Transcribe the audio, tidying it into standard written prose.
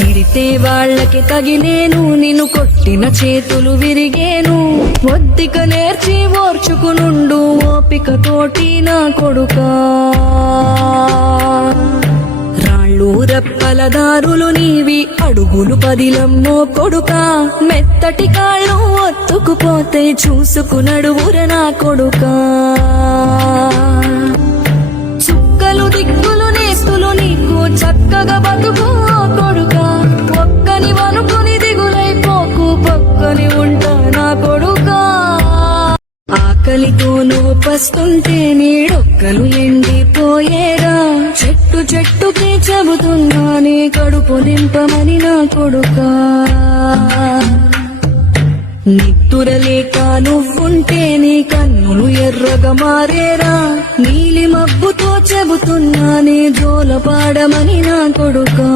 తిడితే వాళ్ళకి తగిలేను, నిన్ను కొట్టిన చేతులు విరిగేను. ఒద్దిక నేర్చి ఓర్చుకునుండు ఓపికతోటి నా కొడుకా. రాళ్ళు రెప్పల దారులు నీవి, అడుగులు పదిలమ్మో కొడుకా. మెత్తటి కాళ్ళు ఒత్తుకుపోతే చూసుకునడువుర నా కొడుకా. చుక్కలు దిక్కులు నేస్తులు నీకు చక్కగా బతుకు కొడుకా. ఒక్కని వనుకుని దిగులైపోకు, పక్కని ఉంటా నా కొడుకా. ఆకలితో నువ్వు పస్తుంటే నీడొక్కలు ఎండిపోయేరా. చెట్టు చెట్టుకి చెబుతున్నానే కడుపు నింపమని నా కొడుకా. నిద్దురలేక నువ్వుంటే నీ కన్నులు ఎర్రగా మారేరా. నీలి మబ్బుతో చెబుతున్నానే జోలపాడమని నా కొడుకా.